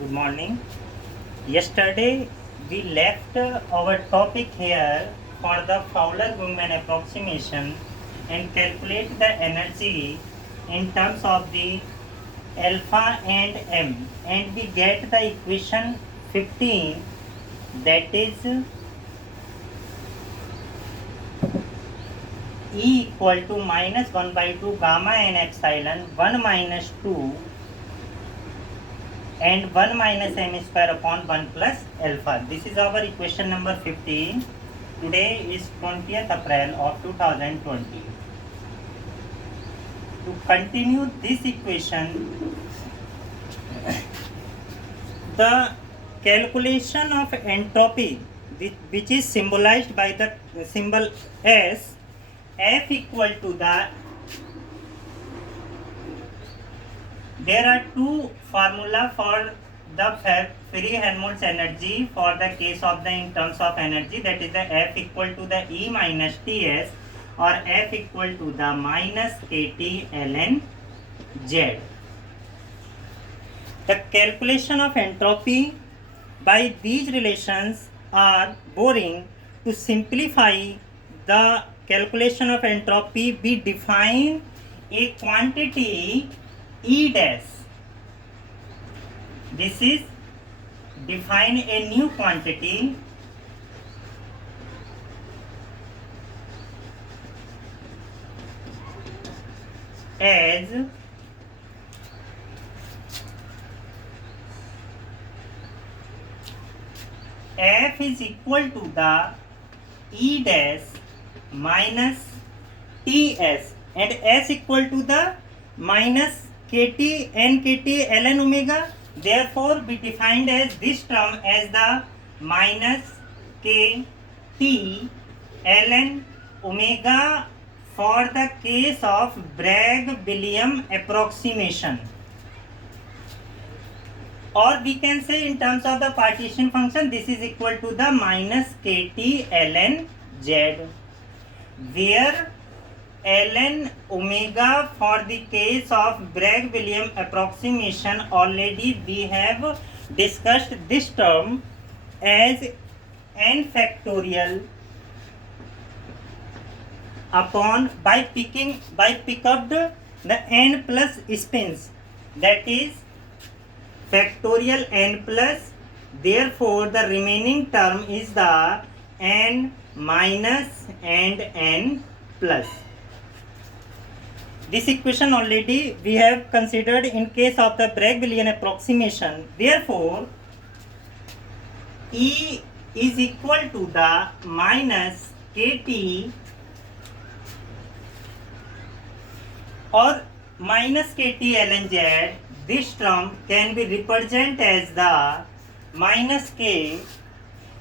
Good morning. Yesterday we left our topic here for the Fowler-Wingman approximation and calculate the energy in terms of the alpha and m, and we get the equation 15, that is E equal to minus 1 by 2 gamma n epsilon 1 minus 2 and 1 minus m square upon 1 plus alpha. This is our equation number 15. Today is 20th April of 2020. To continue this equation, the calculation of entropy, which is symbolized by the symbol S, F equal to there are two formula for the free Helmholtz energy for the case of the in terms of energy, that is the F equal to the E minus Ts or F equal to the minus KT ln Z. The calculation of entropy by these relations are boring. To simplify the calculation of entropy, we define a quantity E dash. This is define a new quantity as F is equal to the E dash minus Ts and S equal to the minus KT n KT ln omega. Therefore, we defined as this term as the minus KT ln omega for the case of Bragg-Williams approximation. Or we can say in terms of the partition function, this is equal to the minus KT ln Z, where ln omega for the case of Bragg-Williams approximation, already we have discussed this term as n factorial upon by pick up the n plus spins, that is factorial n plus. Therefore, the remaining term is the n minus and n plus. This equation already we have considered in case of the Bragg-Williams approximation. Therefore, E is equal to the minus KT or minus KT ln Z. This term can be represented as the minus K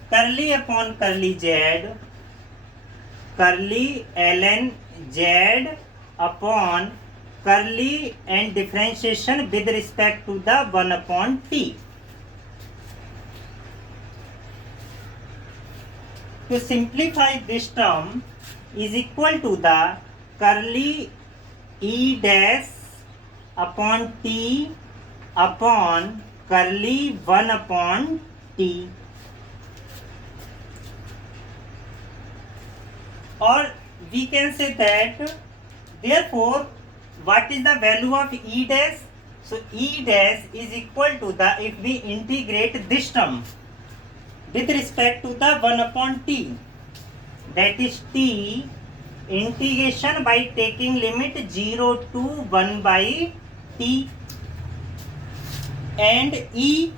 curly upon curly Z, curly ln Z upon curly and differentiation with respect to the 1 upon T. To simplify, this term is equal to the curly E dash upon T upon curly 1 upon T. Or we can say that, therefore, what is the value of E dash? So E dash is equal to the, if we integrate this term with respect to the 1 upon T, that is T integration by taking limit 0 to 1 by T, and E,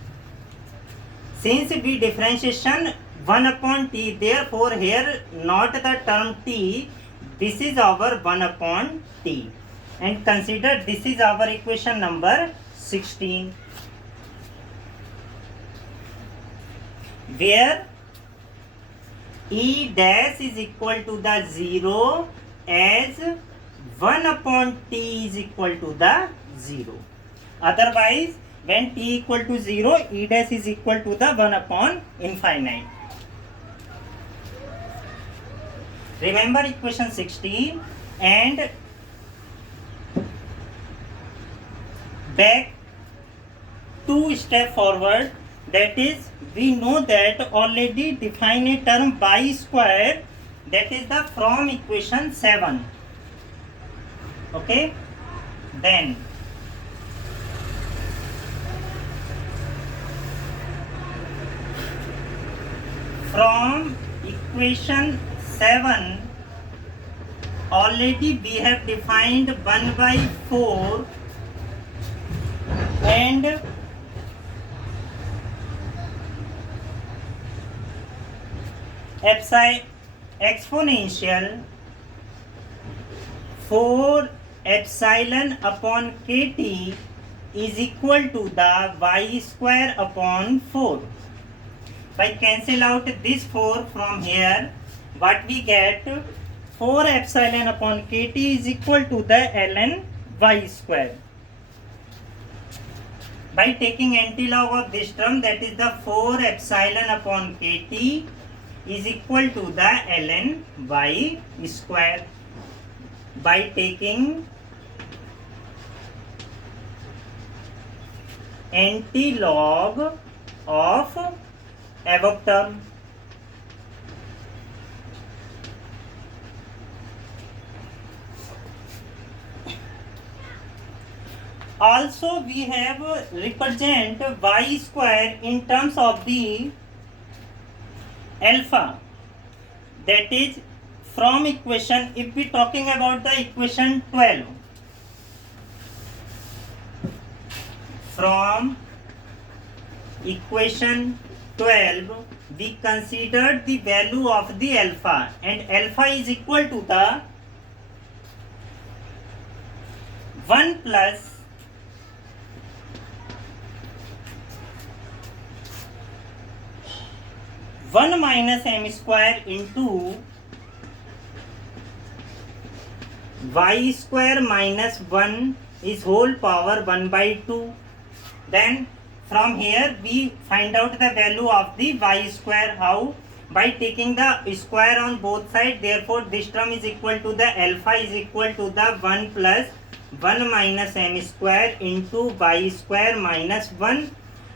since we differentiation 1 upon T, therefore here not the term T, this is our 1 upon T, and consider this is our equation number 16, where E dash is equal to the 0 as 1 upon T is equal to the 0. Otherwise, when T equal to 0, E dash is equal to the 1 upon infinite. Remember equation 16 and back two step forward. That is, we know that already define a term y square, that is the from equation 7. Okay, then from equation 7 already we have defined 1 by 4 and exponential 4 epsilon upon kt is equal to the y square upon 4. If I cancel out this 4 from here, what we get? 4 epsilon upon kt is equal to the ln y square. By taking antilog of this term, that is the 4 epsilon upon kt is equal to the ln y square. By taking antilog of above term. Also we have represent y square in terms of the alpha, that is from equation, if we talking about the equation 12, from equation 12 we considered the value of the alpha, and alpha is equal to the 1 plus one minus m square into y square minus 1 is whole power 1 by 2. Then from here we find out the value of the y square. How? By taking the square on both sides. Therefore this term is equal to the alpha is equal to the 1 plus 1 minus m square into y square minus 1.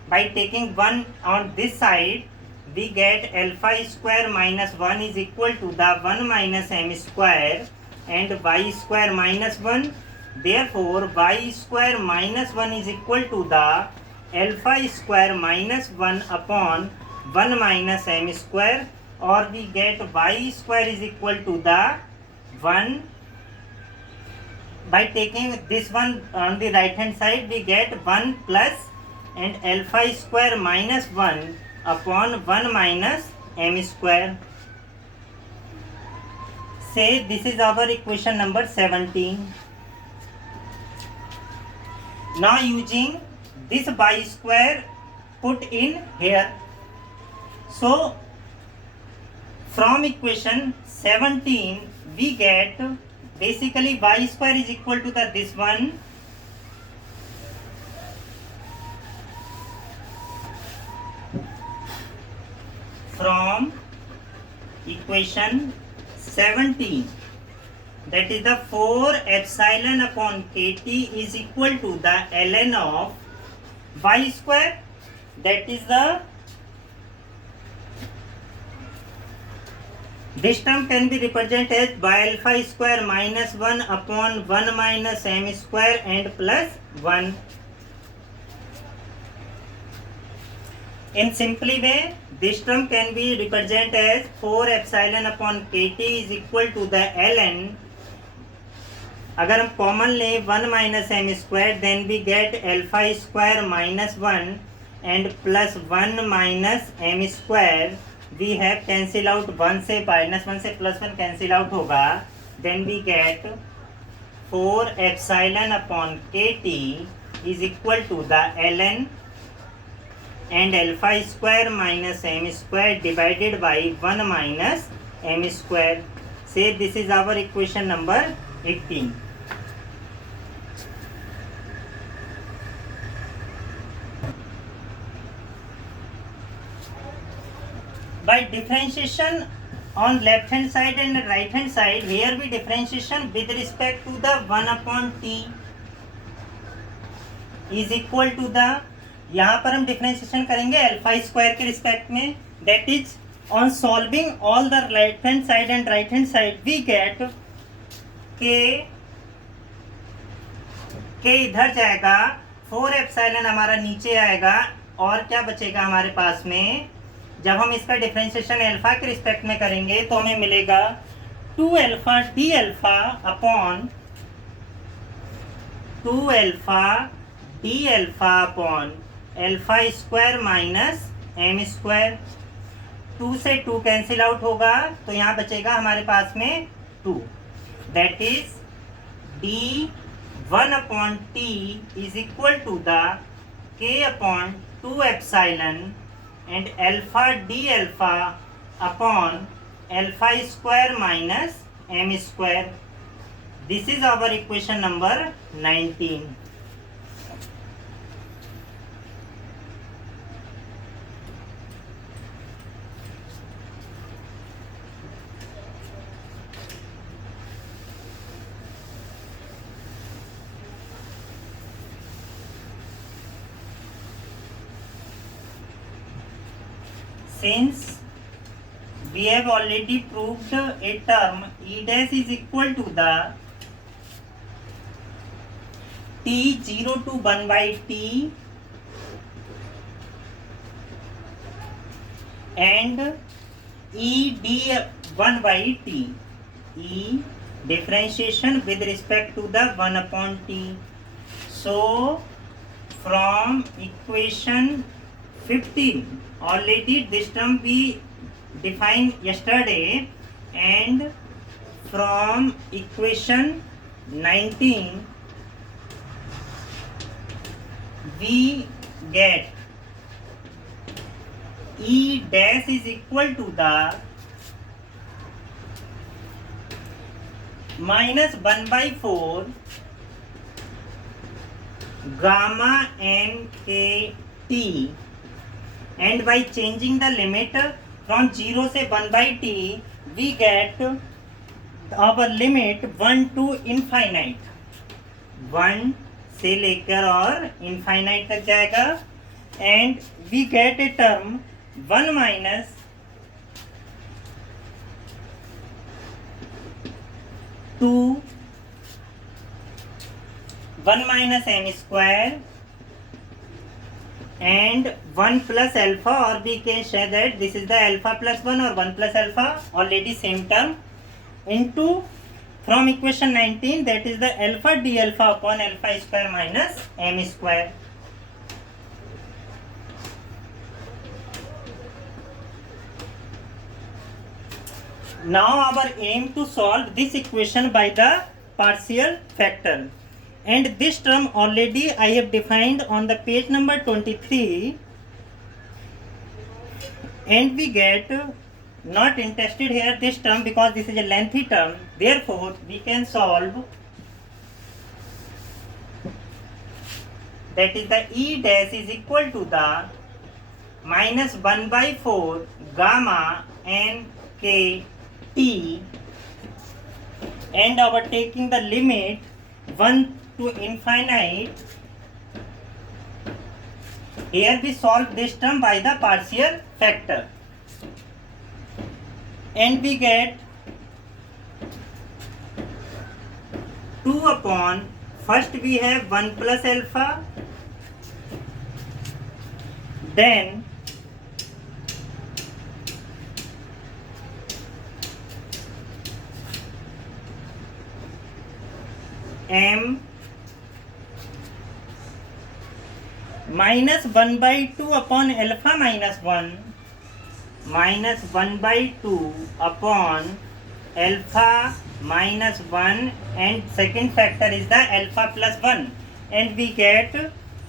By taking 1 on this side, we get alpha square minus 1 is equal to the 1 minus m square and y square minus 1. Therefore y square minus 1 is equal to the alpha square minus 1 upon 1 minus m square, or we get y square is equal to the 1. By taking this one on the right hand side, we get 1 plus and alpha square minus 1 upon 1 minus m square. Say this is our equation number 17. Now using this y square put in here. So from equation 17 we get basically y square is equal to the this one from equation 17, that is the 4 epsilon upon kt is equal to the ln of y square, that is the this term can be represented as by alpha square minus 1 upon 1 minus m square and plus 1. In simply way, this term can be represented as 4 epsilon upon kt is equal to the ln. अगर हम common ले 1 minus m square, then we get alpha square minus 1 and plus 1 minus m square. We have cancel out 1 से minus 1 से plus 1 cancel out होगा. Then we get 4 epsilon upon k t is equal to the ln and alpha square minus m square divided by 1 minus m square. Say this is our equation number 18. By differentiation on left hand side and right hand side, here we differentiation with respect to the 1 upon t is equal to the यहाँ पर हम differentiation करेंगे alpha square के respect में, that is on solving all the left hand side and right hand side we get के इधर जाएगा, 4 epsilon हमारा नीचे आएगा, और क्या बचेगा हमारे पास में, जब हम इसका डिफरेंशिएशन अल्फा के रिस्पेक्ट में करेंगे तो हमें मिलेगा 2 alpha d alpha upon 2 alpha d alpha upon alpha square minus m square. 2 से 2 कैंसिल आउट होगा तो यहाँ बचेगा हमारे पास में 2, that is d 1 upon t is equal to the k upon 2 epsilon and alpha d alpha upon alpha square minus m square. This is our equation number 19. Since we have already proved a term E dash is equal to the t 0 to 1 by t and E d 1 by t, E differentiation with respect to the 1 upon t. So from equation 15 already this term we defined yesterday, and from equation 19 we get E dash is equal to the minus 1 by 4 gamma n k t, and by changing the limit from 0 से 1 by t we get our limit 1 to infinite, 1 से लेकर और infinite तक जाएगा, and we get a term 1 minus 2 1 minus m square and 1 plus alpha, or we can say that this is the alpha plus 1 or 1 plus alpha, already same term, into from equation 19 that is the alpha d alpha upon alpha square minus m square. Now our aim to solve this equation by the partial factor, and this term already I have defined on the page number 23, and we get not interested here this term because this is a lengthy term, therefore we can solve, that is the E dash is equal to the minus 1 by 4 gamma n k t, and our taking the limit 1 to infinite. Here we solve this term by the partial factor, and we get 2 upon, first we have 1 plus alpha, then m minus 1 by 2 upon alpha minus 1, minus 1 by 2 upon alpha minus 1, and second factor is the alpha plus 1, and we get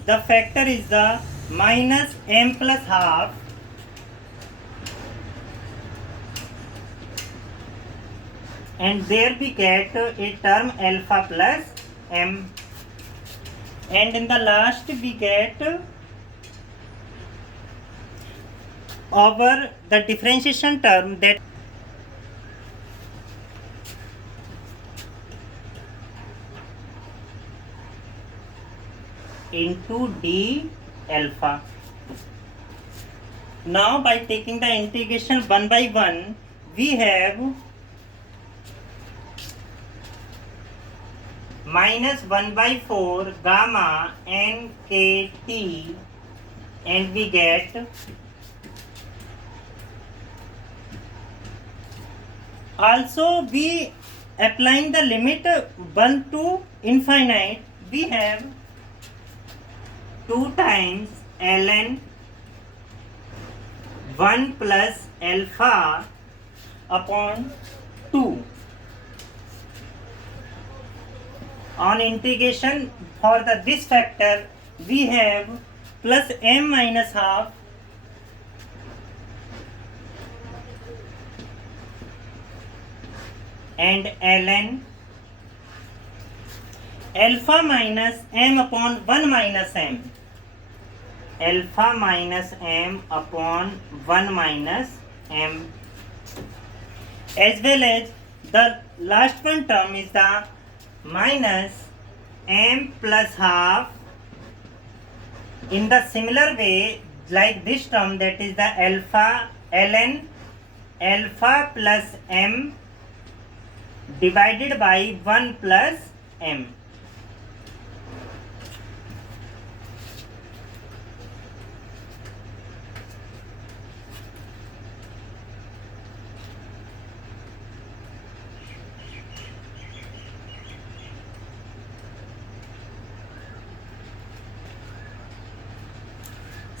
the factor is the minus m plus half, and there we get a term alpha plus m, and in the last we get over the differentiation term that into d alpha. Now by taking the integration one by one, we have minus 1 by 4 gamma n k t, and we get also we applying the limit 1 to infinite, we have 2 times ln 1 plus alpha upon 2. On integration for this factor, we have plus m minus half and ln alpha minus m upon 1 minus m. Alpha minus m upon 1 minus m, as well as the last one term is the minus m plus half in the similar way like this term, that is the alpha ln alpha plus m divided by 1 plus m.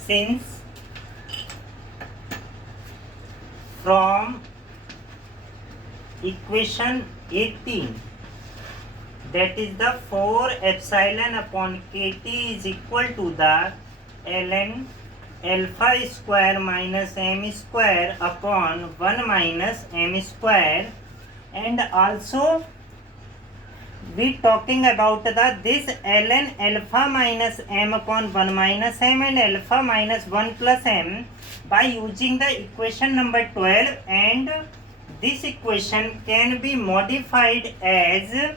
Since from equation 18, that is the 4 epsilon upon kt is equal to the ln alpha square minus m square upon 1 minus m square, and also we talking about this ln alpha minus m upon 1 minus m and alpha minus 1 plus m by using the equation number 12, and this equation can be modified as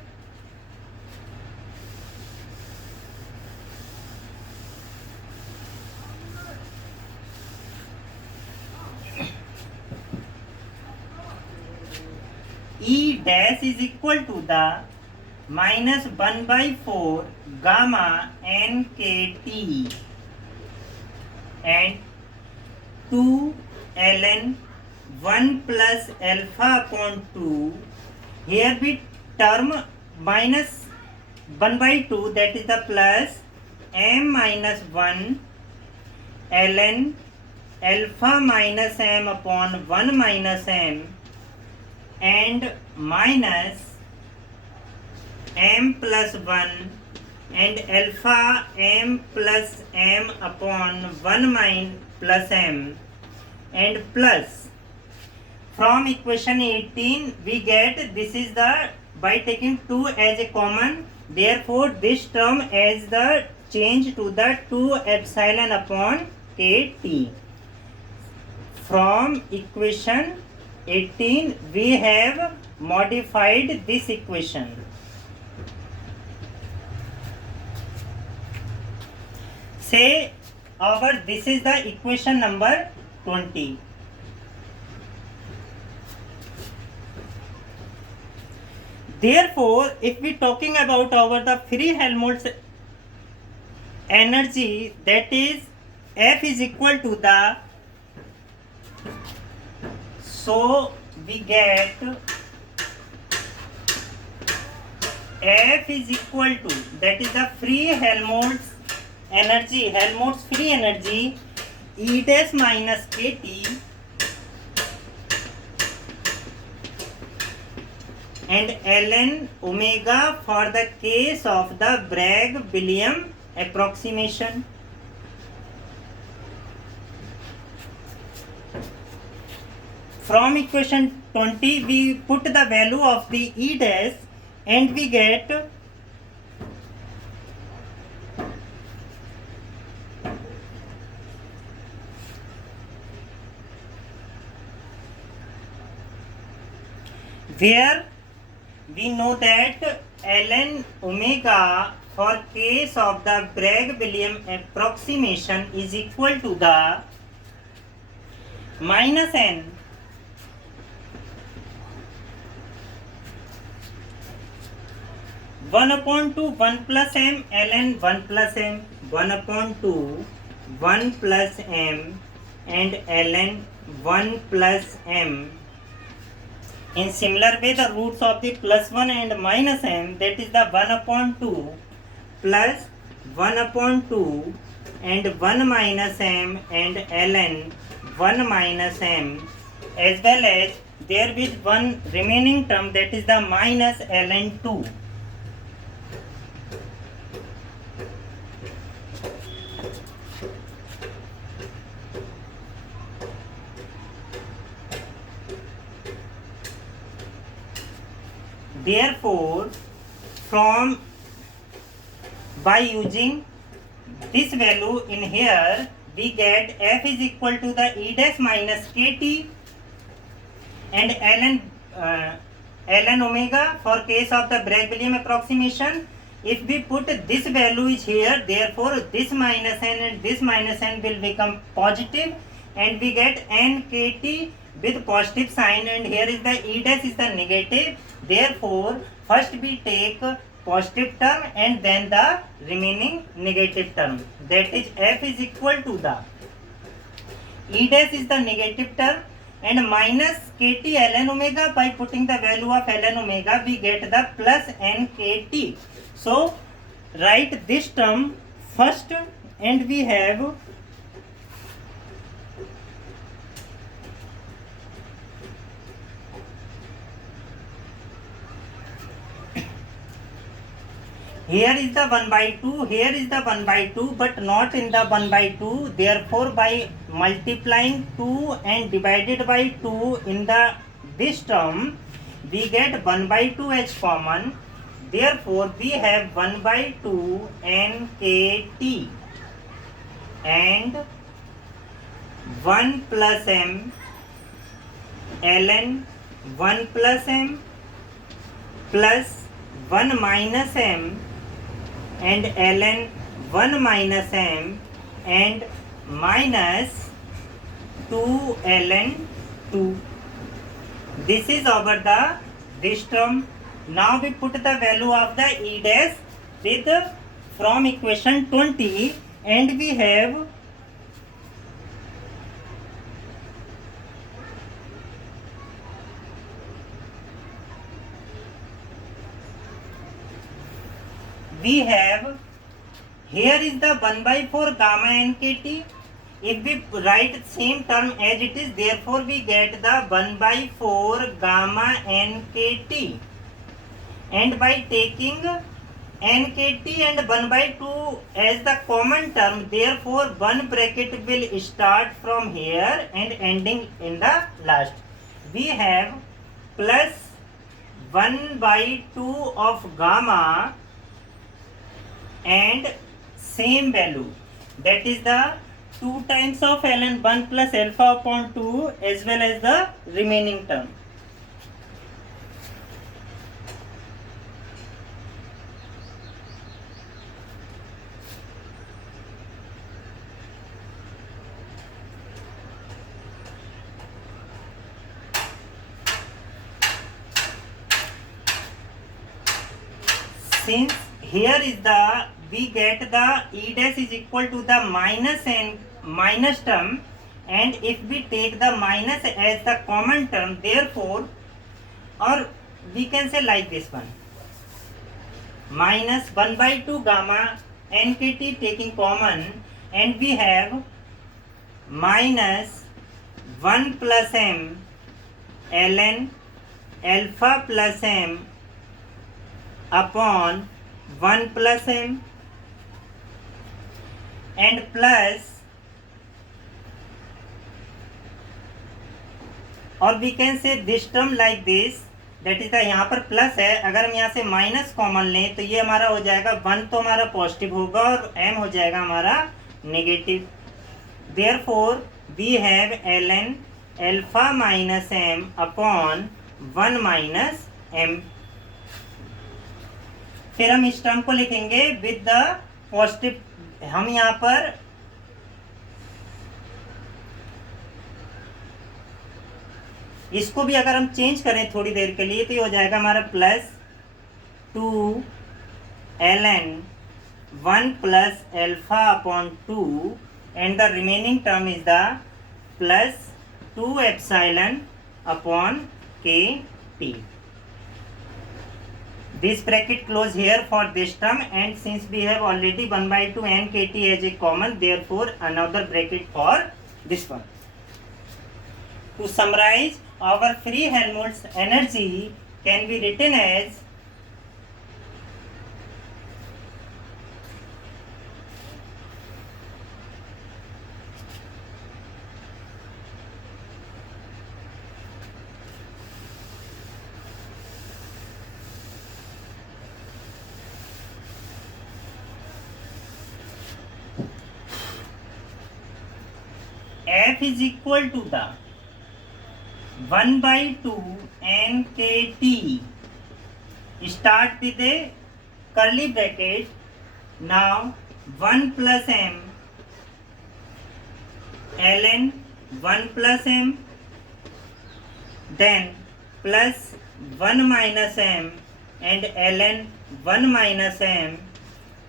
E dash is equal to the minus 1 by 4 gamma n k t and 2 ln 1 plus alpha upon 2. Here we term minus 1 by 2, that is the plus m minus 1 ln alpha minus m upon 1 minus m and minus m plus 1 and alpha m plus m upon 1 plus m, and plus from equation 18 we get this is the by taking 2 as a common, therefore this term as the change to the 2 epsilon upon kt. From equation 18 we have modified this equation. Say our this is the equation number 20. Therefore, if we talking about our the free Helmholtz energy, that is F is equal to the, so we get F is equal to, that is the free Helmholtz energy, Helmholtz free energy, E dash minus kt and ln omega for the case of the Bragg-Williams approximation. From equation 20 we put the value of the E dash and we get where we know that ln omega for case of the Bragg-Williams approximation is equal to the minus n one upon 2 1 plus m ln 1 plus m 1 upon 2 1 plus m and ln 1 plus m. In similar way, the roots of the plus 1 and minus m, that is the 1 upon 2 plus 1 upon 2 and 1 minus m and ln 1 minus m, as well as there is one remaining term, that is the minus ln 2. Therefore, by using this value in here, we get f is equal to the e dash minus kt and ln omega for case of the Bragg-Williams approximation. If we put this value is here, therefore this minus n and this minus n will become positive, and we get nkt with positive sign, and here is the e dash is the negative. Therefore, first we take positive term and then the remaining negative term. That is f is equal to the e dash is the negative term and minus kt ln omega. By putting the value of ln omega, we get the plus nkt. So, write this term first, and we have here is the 1 by 2, here is the 1 by 2, but not in the 1 by 2. Therefore, by multiplying 2 and divided by 2 in this term, we get 1 by 2 as common. Therefore, we have 1 by 2 nkt and 1 plus m ln 1 plus m plus 1 minus m and ln 1 minus m and minus 2 ln 2. This is over this term. Now we put the value of the e dash with from equation 20, and we have here is the 1 by 4 gamma nkt. If we write same term as it is, therefore we get the 1 by 4 gamma nkt. And by taking nkt and 1 by 2 as the common term, therefore one bracket will start from here and ending in the last. We have plus 1 by 2 of gamma and same value, that is the 2 times of ln 1 plus alpha upon 2 as well as the remaining term. Since here is we get the e dash is equal to the minus n minus term, and if we take the minus as the common term, therefore, or we can say like this one, minus 1 by 2 gamma nkt taking common, and we have minus 1 plus m ln alpha plus m upon 1 plus m and plus, और we can say this term like this, that is the यहाँ पर plus है, अगर हम यहाँ से minus common लें तो ये हमारा हो जाएगा 1 तो हमारा पॉजिटिव होगा और m हो जाएगा हमारा negative. Therefore we have ln alpha minus m upon 1 minus m. फिर हम इस टर्म को लिखेंगे विद द पॉजिटिव, हम यहाँ पर इसको भी अगर हम चेंज करें थोड़ी देर के लिए तो ये हो जाएगा हमारा plus 2ln 1 plus alpha upon 2 and the remaining term is the plus 2 epsilon upon k T. This bracket close here for this term, and since we have already 1 by 2 n kt as a common, therefore another bracket for this one. To summarize, our free Helmholtz energy can be written as F is equal to the 1 by 2 n kt. Start with a curly bracket. Now 1 plus m ln 1 plus m, then plus 1 minus m and ln 1 minus m,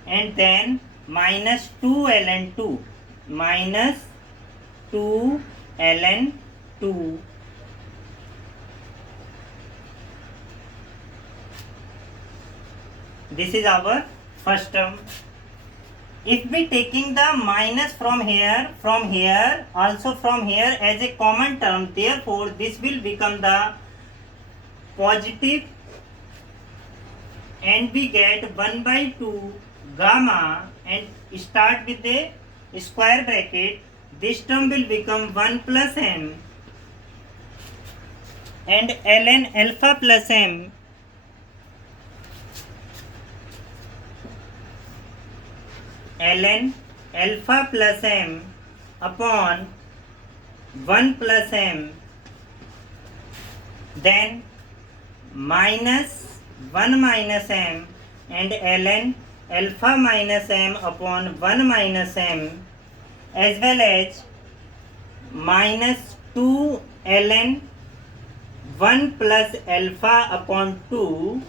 and then minus 2 ln 2 minus 2 ln 2. This is our first term. If we taking the minus from here, also from here as a common term, therefore this will become the positive, and we get 1 by 2 gamma, and start with a square bracket. This term will become 1 plus m and ln alpha plus m ln alpha plus m upon 1 plus m, then minus 1 minus m and ln alpha minus m upon 1 minus m, as well as minus 2 ln 1 plus alpha upon 2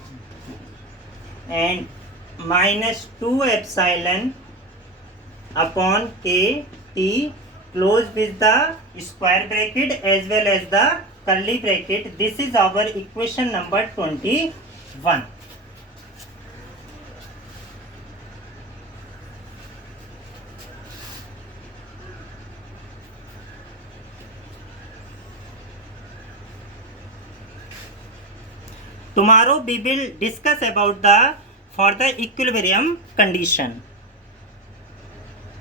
and minus 2 epsilon upon k t, close with the square bracket as well as the curly bracket. This is our equation number 21. Tomorrow we will discuss about the for the equilibrium condition.